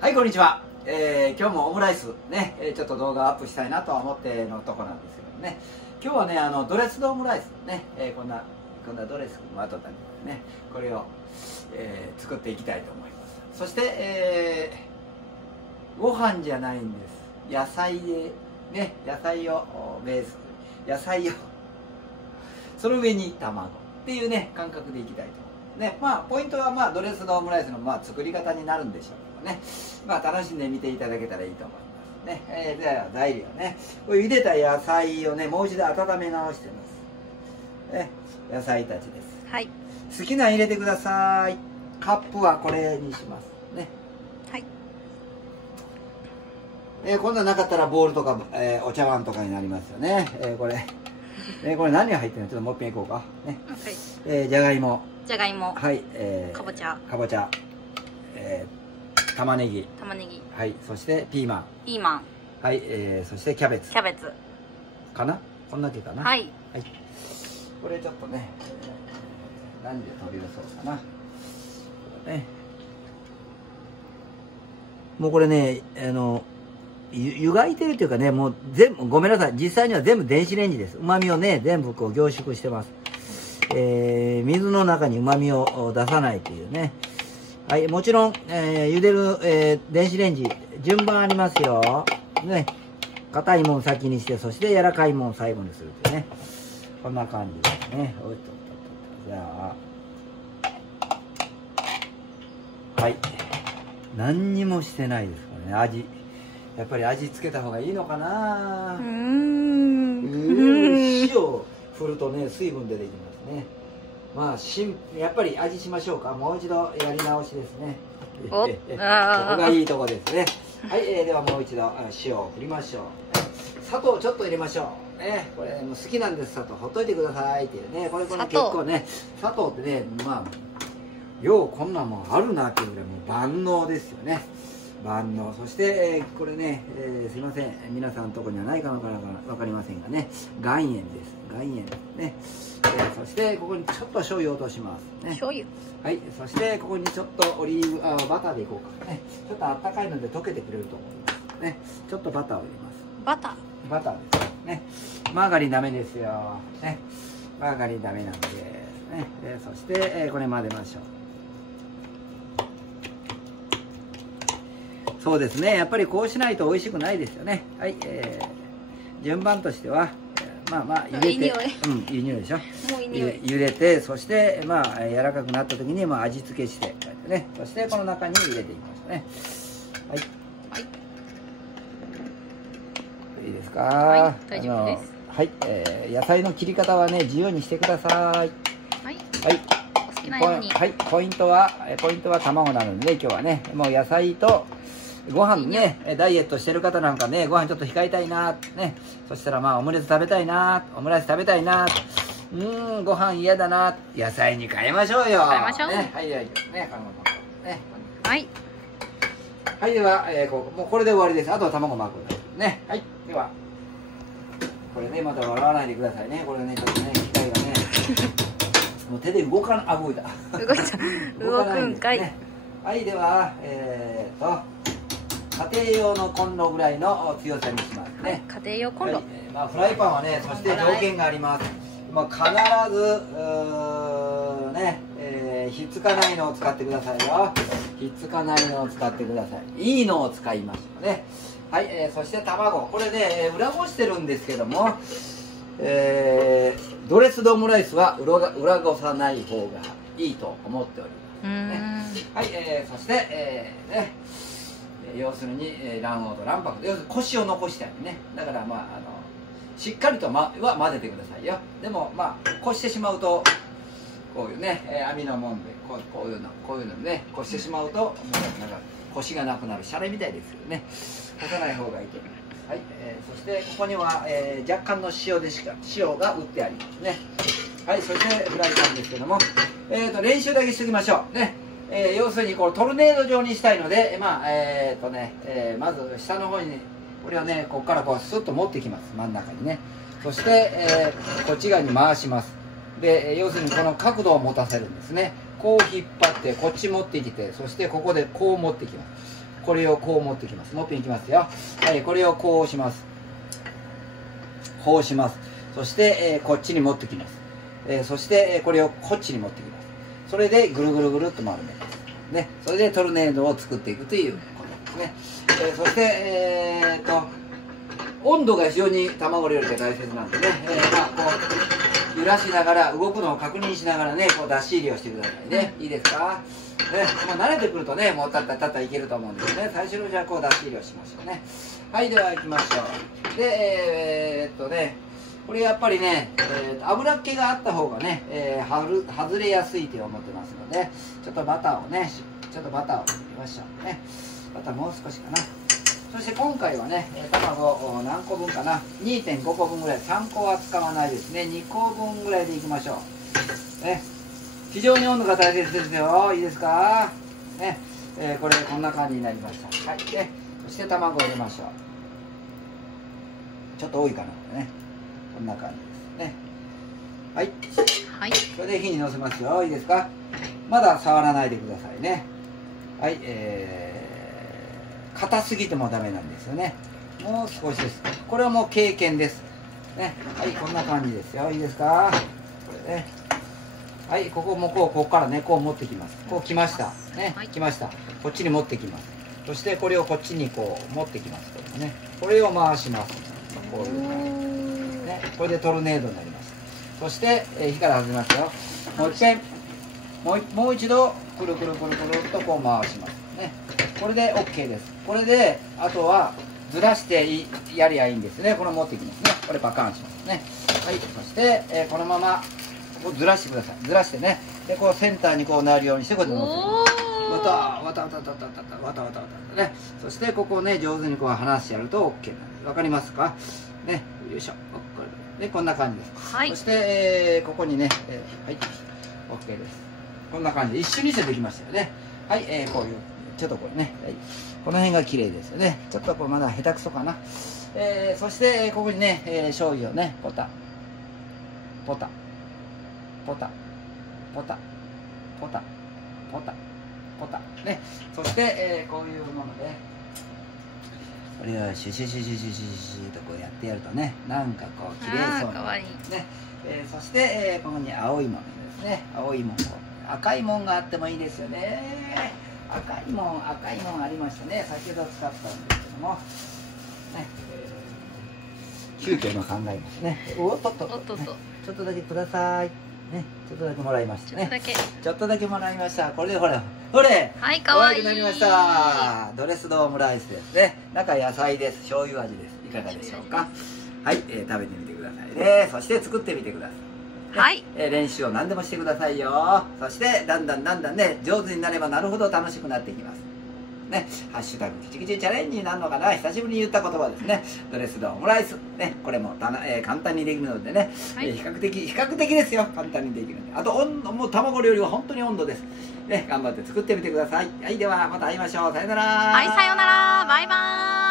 はい、こんにちは。今日もオムライスね、ちょっと動画アップしたいなとは思ってのとこなんですけどね。今日はね、ドレスドオムライスね、こんなドレスまとったりね、これを、作っていきたいと思います。そして、ご飯じゃないんです。野菜でね、野菜をベース、野菜をその上に卵っていうね感覚でいきたいと思いますね。まあポイントはドレスドオムライスの作り方になるんでしょうけどね。楽しんで見ていただけたらいいと思いますね。では材料ね。これ茹でた野菜をねもう一度温め直してます。ね、野菜たちです。はい。好きなの入れてください。カップはこれにしますね。はい。こんななかったらボウルとか、お茶碗とかになりますよね。これ何が入ってるの？ちょっともう一遍いこうか。ね。はい。じゃがいも。じゃがいも。はい。かぼちゃ。かぼちゃ。玉ねぎ。玉ねぎ。はい。そしてピーマン。ピーマン。はい。そしてキャベツ。キャベツ。かな？こんだけかな。はい。はい。これちょっとね、何で取り出そうかな。ね。もうこれね、湯がいてるというかね、もう全部、ごめんなさい。実際には全部電子レンジです。旨味をね、全部こう凝縮してます。水の中に旨味を出さないというね。はい、もちろん、茹でる、電子レンジ、順番ありますよ。ね。硬いもん先にして、そして柔らかいもん最後にするというね。こんな感じですね。おいとっとっと。じゃあ。はい。何にもしてないですからね、味。やっぱり味つけた方がいいのかな。塩を振るとね、水分出てきますね。やっぱり味しましょうか。もう一度やり直しですね。ここがいいとこですね。はい、ではもう一度塩を振りましょう。砂糖ちょっと入れましょう。ね、これもう好きなんです。砂糖ほっといてくださいっていうね。これ結構ね、砂糖ってね、ようこんなもんあるなっていうぐらいもう万能ですよね。万能。そして、これね、すいません。皆さんのところにはないかわかりませんがね。岩塩です。岩塩ですね。そしてここにちょっと醤油を落としますね。醤油。はい。そしてここにちょっとバターでいこうかね。ちょっとあったかいので溶けてくれると思いますね。ちょっとバターを入れます。バターですね。マーガリンダメですよ。ね。マーガリンダメなんでね。そして、これ混ぜましょう。そうですね。やっぱりこうしないと美味しくないですよね。はい。順番としては、茹でて、いい匂いでしょ。もういい匂い。茹でて、そして柔らかくなった時に味付けして、ね。そしてこの中に入れていきましたね。はい。はい。いいですか。はい、大丈夫です。はい。野菜の切り方はね自由にしてください。はい。はい。お好きなように。はい。ポイントは卵なので、ね、今日はねもう野菜とご飯ね、ダイエットしてる方なんかね、ご飯ちょっと控えたいなね。そしたらオムレツ食べたいな、オムライス食べたいな、ご飯嫌だな、野菜に変えましょうよ。変えましょう。ね、はい、ね、はい。はい、では、もうこれで終わりです。あとは卵巻くね。はい、では、これね、また笑わないでくださいね。これね、ちょっとね、機械がね、もう手で動いた。動いた。動くんかい。はい、では、家庭用のコンロぐらいの強さにしますね。家庭用コンロ。フライパンはね、そして条件があります。必ずね、ひっつかないのを使ってくださいよ。ひっつかないのを使ってください。いいのを使いましょうね。はい、そして卵。これね、裏ごしてるんですけども、ドレスドオムライスは裏ごさない方がいいと思っております。はい、そして、ね。要するに卵黄と卵白、要するにコシを残してあるね。だからしっかりとは混ぜてくださいよ。でもこしてしまうとこういうね網のもんでこういうのねこしてしまうともうなんかコシがなくなるシャレみたいですけどね、こさない方がいいと思います。はい、そしてここには、若干の塩が売ってありますね。はい、そしてフライパンですけども、練習だけしておきましょうね。要するにこうトルネード状にしたいので、まず下の方にこれをねここからこうスッと持ってきます。真ん中にね。そして、こっち側に回します。で要するにこの角度を持たせるんですね。こう引っ張ってこっち持ってきて、そしてここでこう持ってきます。これをこう持ってきます。もっぺんいきますよ。はい、これをこうします。こうします。そして、こっちに持ってきます。そして、これをこっちに持ってきます。それでぐるぐるぐるっと丸めます。ね、それでトルネードを作っていくということですね。そして、温度が非常に卵料理で大切なんでね、こう揺らしながら動くのを確認しながらね、こう出し入れをしてくださいね。いいですか？ね、もう慣れてくるとね、もうたったいけると思うんですね。最初のじゃあこう出し入れをしましょうね。はい、では行きましょう。で、これやっぱりね、油っ気があった方がね、外れやすいと思ってますので、ちょっとバターをね、ちょっとバターを入れましょうね。バターもう少しかな。そして今回はね、卵何個分かな、 2.5 個分ぐらい、3個は使わないですね。2個分ぐらいでいきましょうね。非常に温度が大切ですよ。いいですかね。これこんな感じになりました。はい、でそして卵を入れましょう。ちょっと多いかなね。こんな感じですね。はい、はい、これで火にのせますよ。いいですか？まだ触らないでくださいね。はい、硬すぎてもダメなんですよね。もう少しです。これはもう経験ですね。はい、こんな感じですよ。いいですか？これね。はい、ここもここからね、こう持ってきます。こう来ましたね、来ました。こっちに持ってきます。そしてこれをこっちにこう持ってきます。これね、これを回します。こういう感じね。これでトルネードになります。そして、火から外しますよ。もう一遍、もう一度くるくるくるくるっとこう回しますね。これで OK です。これであとはずらしてやりゃいいんですね。これ持ってきますね。これパカーンしますね。はい、そして、このままこうずらしてください。ずらしてね。でこうセンターにこうなるようにしてこうやって乗せる。わたわたわたわたわたわたわたわたね。そしてここをね上手にこう離してやると OK なんです。わかりますか？ね、よいしょ。これでこんな感じです。はい、そして、ここにね、はい、OK です。こんな感じで一緒にしてできましたよね。はい、こういうちょっとこれね、はい、この辺が綺麗ですよね。ちょっとこれまだ下手くそかな。そしてここにね、醤油をねポタポタポタポタポタポタポタね。そして、こういうものでこれをシュシュシュシュシュシュシュとこうやってやるとね、なんかこう綺麗そうなね。そして、ここに青いものですね。青いもの、赤いもんがあってもいいですよね。赤いもんありましたね。先ほど使ったんですけどもね、急遽の考えますね。おっとっと、ね、ちょっとだけくださいね。ちょっとだけもらいましたね。ちょっとだけもらいました。これでほらほれ、はい、可愛いくなりました。ドレスドオムライスですね。中野菜です。醤油味です。いかがでしょうか？はい、食べてみてくださいね。そして作ってみてください。はい、練習を何でもしてくださいよ。そしてだんだんね上手になればなるほど楽しくなってきますね。ハッシュタグキチキチチャレンジになるのかな。久しぶりに言った言葉ですね。ドレスドオムライスね。これも簡単にできるのでね、はい、比較的ですよ。簡単にできるんで。あともう卵料理は本当に温度ですね。頑張って作ってみてください。はい、ではまた会いましょう。さよなら。はい、さよなら。バイバーイ。